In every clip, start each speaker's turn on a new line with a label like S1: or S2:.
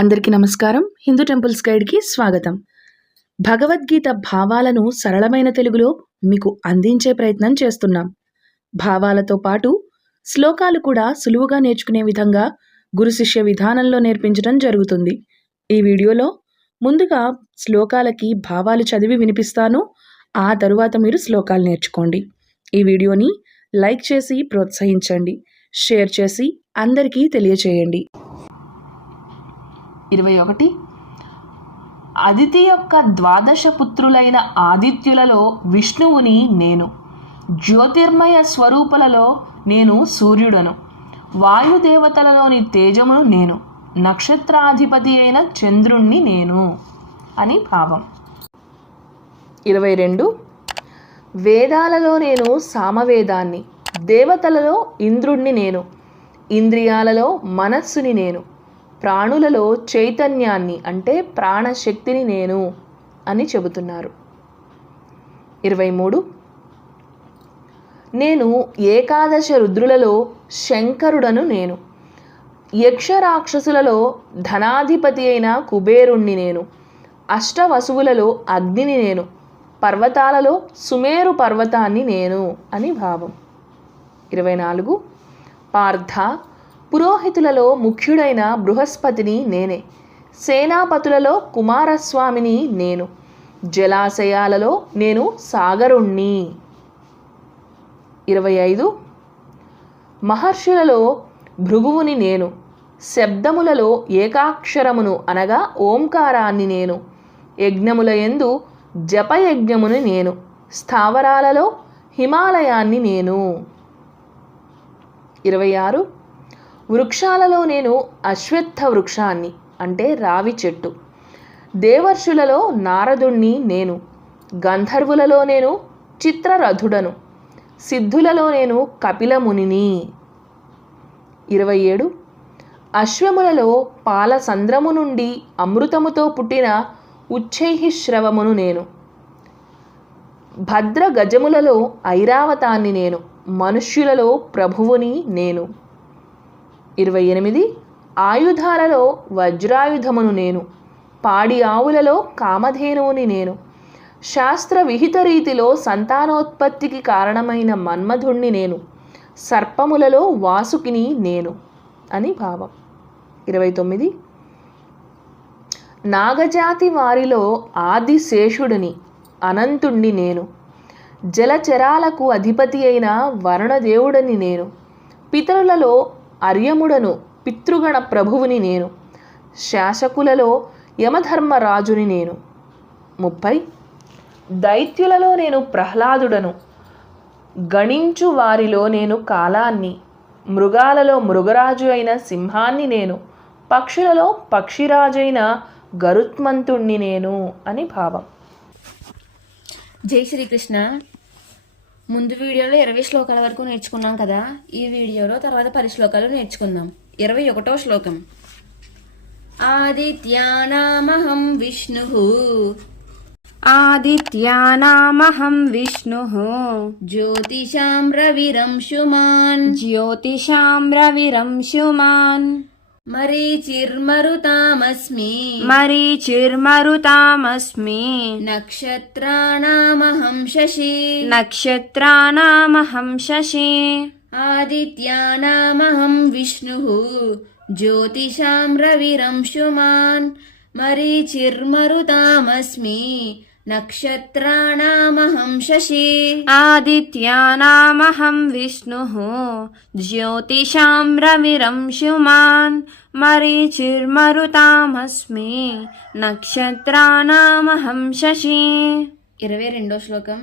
S1: అందరికీ నమస్కారం. హిందూ టెంపుల్స్ గైడ్కి స్వాగతం. భగవద్గీత భావాలను సరళమైన తెలుగులో మీకు అందించే ప్రయత్నం చేస్తున్నాం. భావాలతో పాటు శ్లోకాలు కూడా సులువుగా నేర్చుకునే విధంగా గురు శిష్య విధానంలో నేర్పించడం జరుగుతుంది. ఈ వీడియోలో ముందుగా శ్లోకాలకి భావాలు చదివి వినిపిస్తాను. ఆ తరువాత మీరు శ్లోకాలు నేర్చుకోండి. ఈ వీడియోని లైక్ చేసి ప్రోత్సహించండి. షేర్ చేసి అందరికీ తెలియచేయండి. ఇరవై ఒకటి. అదితి యొక్క ద్వాదశ పుత్రులైన ఆదిత్యులలో విష్ణువుని నేను. జ్యోతిర్మయ స్వరూపులలో నేను సూర్యుడను. వాయుదేవతలలోని తేజమును నేను. నక్షత్రాధిపతి అయిన చంద్రుణ్ణి నేను అని భావం. ఇరవై రెండు. వేదాలలో నేను సామవేదాన్ని. దేవతలలో ఇంద్రుణ్ణి నేను. ఇంద్రియాలలో మనస్సుని నేను. ప్రాణులలో చైతన్యాన్ని అంటే ప్రాణశక్తిని నేను అని చెబుతున్నారు. ఇరవై మూడు. నేను ఏకాదశ రుద్రులలో శంకరుడను నేను. యక్షరాక్షసులలో ధనాధిపతి అయిన కుబేరుణ్ణి నేను. అష్టవసువులలో అగ్నిని నేను. పర్వతాలలో సుమేరు పర్వతాన్ని నేను అని భావం. ఇరవై నాలుగు. పార్థ పురోహితులలో ముఖ్యుడైన బృహస్పతిని నేనే. సేనాపతులలో కుమారస్వామిని నేను. జలాశయాలలో నేను సాగరుణ్ణి. ఇరవై ఐదు. మహర్షులలో భృగువుని నేను. శబ్దములలో ఏకాక్షరమును అనగా ఓంకారాన్ని నేను. యజ్ఞముల ఎందు జపయజ్ఞముని నేను. స్థావరాలలో హిమాలయాన్ని నేను. ఇరవై ఆరు. వృక్షాలలో నేను అశ్వత్థ వృక్షాన్ని అంటే రావి చెట్టు. దేవర్షులలో నారదుణ్ణి నేను గంధర్వులలో నేను చిత్రరథుడను సిద్ధులలో నేను కపిలమునిని. ఇరవై ఏడు. అశ్వములలో పాలసంద్రము నుండి అమృతముతో పుట్టిన ఉచ్చైహిశ్రవమును నేను భద్ర గజములలో ఐరావతాన్ని నేను మనుష్యులలో ప్రభువుని నేను. ఇరవై ఎనిమిది ఆయుధాలలో వజ్రాయుధమును నేను పాడి ఆవులలో కామధేనువుని నేను. శాస్త్ర విహిత రీతిలో సంతానోత్పత్తికి కారణమైన మన్మధుణ్ణి నేను సర్పములలో వాసుకిని నేను అని భావం. ఇరవై తొమ్మిది నాగజాతి వారిలో ఆదిశేషుడిని అనంతుణ్ణి నేను జలచరాలకు అధిపతి అయిన వరుణదేవుడని నేను పితరులలో అర్యముడను పితృగణ ప్రభువుని నేను శాసకులలో యమధర్మరాజుని నేను. ముప్పై. దైత్యులలో నేను ప్రహ్లాదుడను గణించు వారిలో నేను కాలాన్ని మృగాలలో మృగరాజు అయిన సింహాన్ని నేను పక్షులలో పక్షిరాజైన గరుత్మంతుణ్ణి నేను అని భావం.
S2: జై శ్రీకృష్ణ. ముందు వీడియోలో ఇరవై శ్లోకాల వరకు నేర్చుకున్నాం కదా. ఈ వీడియోలో తర్వాత పది శ్లోకాలు నేర్చుకుందాం. ఇరవై ఒకటో శ్లోకం. ఆదిత్యానామహం విష్ణు.
S3: ఆదిత్యానామహం విష్ణు.
S2: జ్యోతిషాం రవిరంశుమాన్.
S3: జ్యోతిషాం రవిరంశుమాన్.
S2: मरीचिर्मरुतामस्मि
S3: मरीचिर्मरुतामस्मि
S2: नक्षत्राणामहं शशि
S3: नक्षत्राणामहं शशि
S2: आदित्यानामहं विष्णुः ज्योतिषां रविरंशुमान् मरीचिर्मरुतामस्मि नक्षत्राणामहं शशि
S3: आदित्यानामहं विष्णुः ज्योतिषां रविरंशुमान् मरीचिर्मरुतामस्मि नक्षत्राणामहं शशि
S2: इरवे रेण्डो श्लोकम्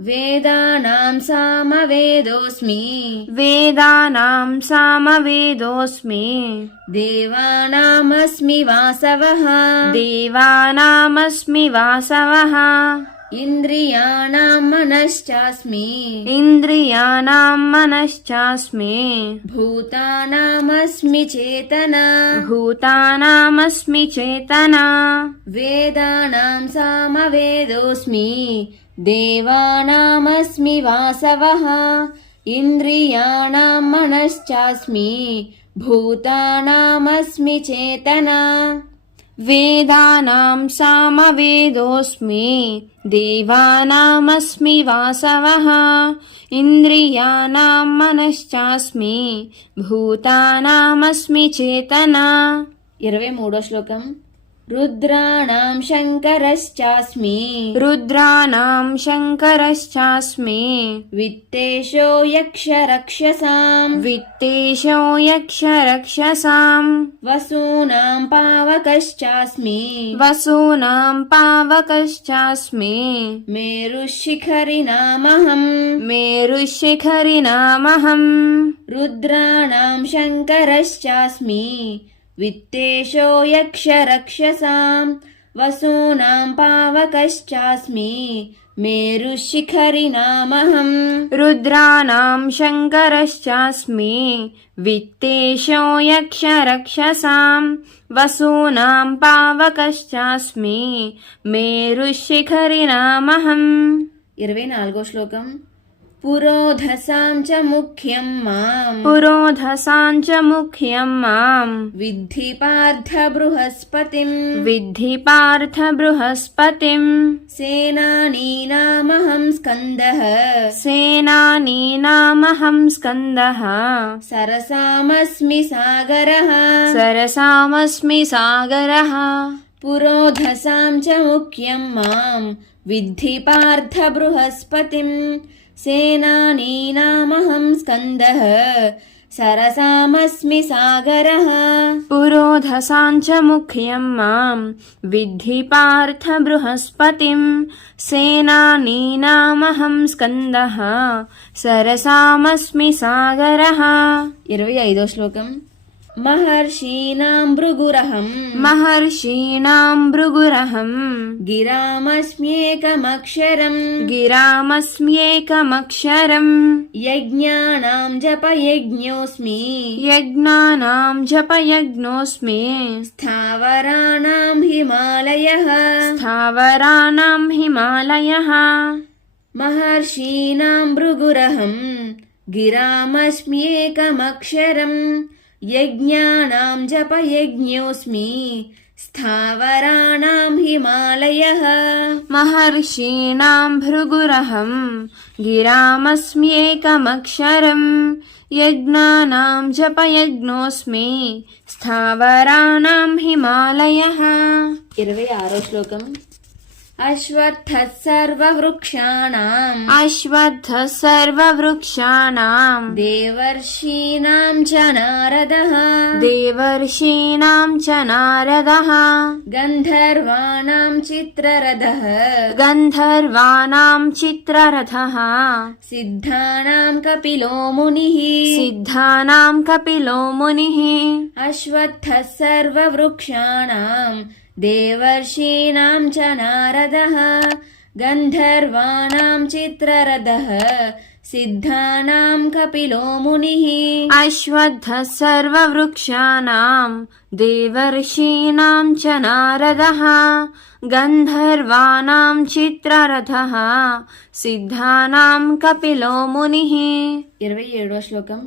S2: वेदानां सामवेदोऽस्मि।
S3: वेदानां सामवेदोऽस्मि।
S2: देवानामस्मि वासवः।
S3: देवानामस्मि वासवः।
S2: इन्द्रियाणां मनश्चास्मि।
S3: इन्द्रियाणां मनश्चास्मि।
S2: भूतानामस्मि चेतना।
S3: भूतानामस्मि चेतना।
S2: वेदानां सामवेदोऽस्मि। देवानामस्मि वासवः इन्द्रियाणां मनश्चास्मि भूतानामस्मि चेतना
S3: वेदानां सामवेदोऽस्मि देवानामस्मि वासवः इन्द्रियाणां मनश्चास्मि भूतानामस्मि चेतना
S2: इरवे मूडो श्लोकम् रुद्राणां शङ्करश्चास्मि।
S3: रुद्राणां शङ्करश्चास्मि।
S2: वित्तेशो यक्ष रक्षसाम्
S3: वित्तेशो यक्ष
S2: रक्षसाम् वसूनाम् पावकश्चास्मि।
S3: वसूनां पावकश्चास्मि। मेरुशिखरिनामहम्।
S2: मेरुशिखरिनामहम्। रुद्राणां शङ्करश्चास्मि। वित्तेशो यक्षरक्षसां वसूनां पावकश्चास्मि मेरुशिखरिनामहं
S3: रुद्राणां शङ्करश्चास्मि वित्तेशो यक्षरक्षसां वसूनां पावकश्चास्मि मेरुशिखरिनामहम्
S2: इरवै नाल्गो श्लोकम् पुरोधसां च मुख्यं माम्
S3: पुरोधसां च मुख्यं माम्
S2: विद्धि पार्थ बृहस्पतिम्
S3: विद्धि पार्थ बृहस्पतिम्
S2: सेनानीनामहं स्कन्दः
S3: सेनानीनामहं स्कन्दः
S2: सरसामस्मि सागरः
S3: सरसामस्मि सागरः
S2: पुरोधसां च मुख्यं माम् विद्धि पार्थ बृहस्पतिम् सेनानीनामहं स्कन्दः सरसामस्मि
S3: सागरः पुरोधसाञ्च मुख्यं मां विद्धि पार्थ बृहस्पतिं सेनानीनामहं स्कन्दः सरसामस्मि सागरः
S2: इरवै ऐदो श्लोकम् महर्षीणाम् भृगुरहम्।
S3: महर्षीणाम् भृगुरहम्।
S2: गिरामस्म्येकमक्षरम्।
S3: गिरामस्म्येकमक्षरम्।
S2: यज्ञानां जपयज्ञोऽस्मि।
S3: यज्ञानां जपयज्ञोऽस्मि।
S2: स्थावराणां हिमालयः।
S3: स्थावराणाम् हिमालयः।
S2: महर्षीणाम् भृगुरहम्। गिरामस्म्येकमक्षरम्। యజ్ఞానాం జపయజ్ఞోస్మి స్థావరాణాం హిమాలయ
S3: మహర్షీణాం భృగురహం గిరామస్మ్యేకమక్షరం యజ్ఞానాం జపయజ్ఞోస్మి స్థావరాణాం హిమాలయ
S2: ఇరవై ఆరో శ్లోకం अश्वत्थः सर्ववृक्षाणाम्
S3: अश्वत्थः सर्व
S2: देवर्षीणाम् च नारदः।
S3: देवर्षीणाम् च नारदः।
S2: गन्धर्वाणाम् चित्ररथः।
S3: गन्धर्वाणाम् चित्ररथः।
S2: सिद्धानाम् कपिलो मुनिः।
S3: सिद्धानाम् कपिलो मुनिः।
S2: अश्वत्थः सर्ववृक्षाणाम् देवर्षीणां च नारदः गन्धर्वाणां चित्ररथः सिद्धानां कपिलो मुनिः
S3: अश्वत्थः सर्ववृक्षाणां देवर्षीणां च नारदः गन्धर्वाणां चित्ररथः सिद्धानां कपिलो मुनिः
S2: इरवै एडो श्लोकम्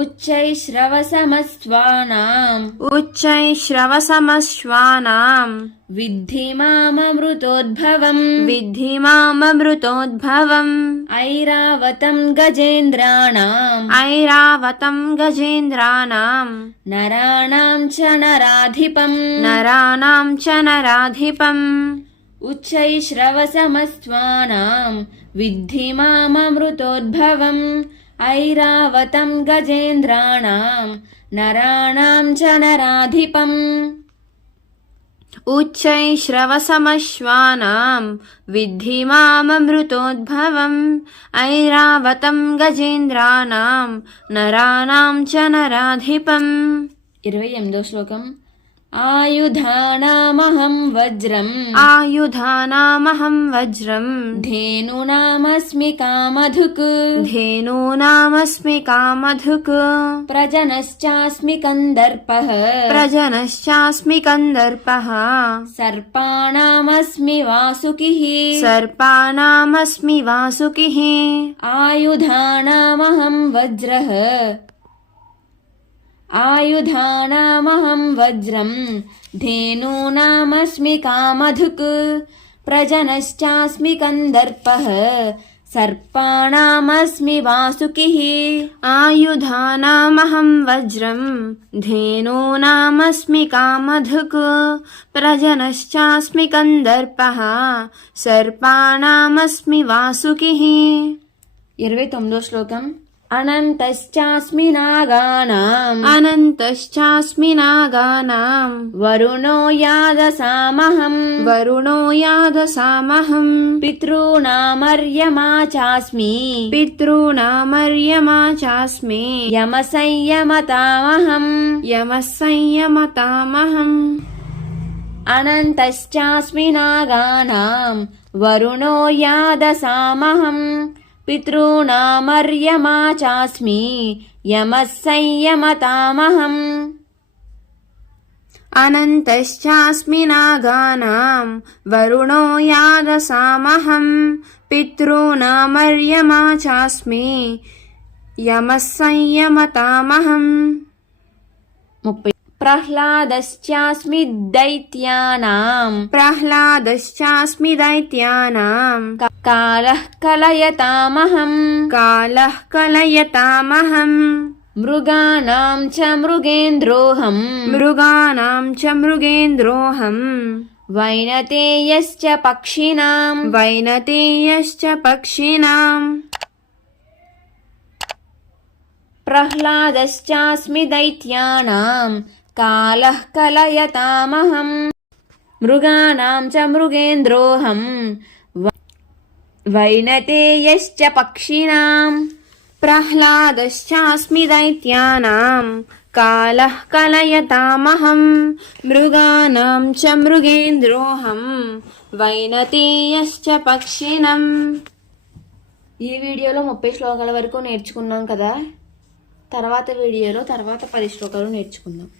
S2: उच्चैश्रवसमस्वानाम्
S3: उच्चैश्रवसमस्वानाम्
S2: विद्धि मामृतोद्भवम्
S3: विद्धि मामृतोद्भवम्
S2: ऐरावतम् गजेन्द्राणाम्
S3: ऐरावतम् गजेन्द्राणाम्
S2: नराणाम् च नराधिपम्
S3: नराणाम् च नराधिपम्
S2: उच्चैश्रवसमस्त्वानाम् विद्धि मामृतोद्भवम् ऐरावतं गजेन्द्राणां नराणां च नराधिपम्
S3: उच्चैश्रवसमश्वानां विद्धि माममृतोद्भवम् ऐरावतं गजेन्द्राणां नराणां च नराधिपम्
S2: इरवै एमदो श्लोकम् आयुधानामहं वज्रम्।
S3: आयुधानामहं वज्रम्।
S2: धेनूनामस्मि कामधुक्।
S3: धेनूनामस्मि कामधुक्।
S2: प्रजनश्चास्मि कन्दर्पः।
S3: प्रजनश्चास्मि कन्दर्पः।
S2: सर्पाणामस्मि वासुकिः।
S3: सर्पाणामस्मि वासुकिः।
S2: आयुधानामहं वज्रः। आयुधानामहं वज्रं धेनूनामस्मि कामधुक् प्रजनश्चास्मि कन्दर्पः सर्पाणामस्मि वासुकिः
S3: आयुधानामहं वज्रं धेनूनामस्मि कामधुक् प्रजनश्चास्मि कन्दर्पः सर्पाणामस्मि वासुकिः
S2: इरवै तोम्दो श्लोकम्
S3: अनन्तश्चास्मि नागानाम्।
S2: अनन्तश्चास्मि नागानाम्।
S3: वरुणो यादसामहम्।
S2: वरुणो यादसामहम्।
S3: पितॄणामर्यमा चास्मि
S2: पितॄणामर्यमा चास्मि
S3: यमसंयमतामहम्। यमसंयमतामहम्।
S2: अनन्तश्चास्मि नागानाम्। वरुणो यादसामहम्। పితॄణామర్యమా చాస్మి యమ సంయమతామహం
S3: अनन्तश्चास्मि नागानां वरुणो यादसामहं पितॄणामर्यमा चास्मि यमः संयमतामहम्
S2: ముప్పై ప్రహ్లాదశ్చాస్మి దైత్యానాం
S3: प्रह्लादश्चास्मि दैत्यानां
S2: కాలః కలయతామహం.
S3: కాలः కలయతామహం.
S2: మృగాణాం చ మృగేంద్రోహం.
S3: మృగాణాం చ మృగేంద్రోహం.
S2: వైనతేయశ్చ పక్షిణాం.
S3: వైనతేయశ్చ పక్షిణాం.
S2: ప్రహ్లాదశ్చాస్మి దైత్యానాం. కాలः కలయతామహం. మృగాణాం చ మృగేంద్రోహం. వైనతేయశ్చ పక్షిణాం
S3: ప్రహ్లాదశ్చాస్మి దైత్యానాం కాల కలయతామహం మృగాణాం చ మృగేంద్రోహం వైనతేయశ్చ పక్షిణం
S2: ఈ వీడియోలో ముప్పై శ్లోకాల వరకు నేర్చుకున్నాం కదా? తర్వాత వీడియోలో తర్వాత పది శ్లోకాలు నేర్చుకుందాం.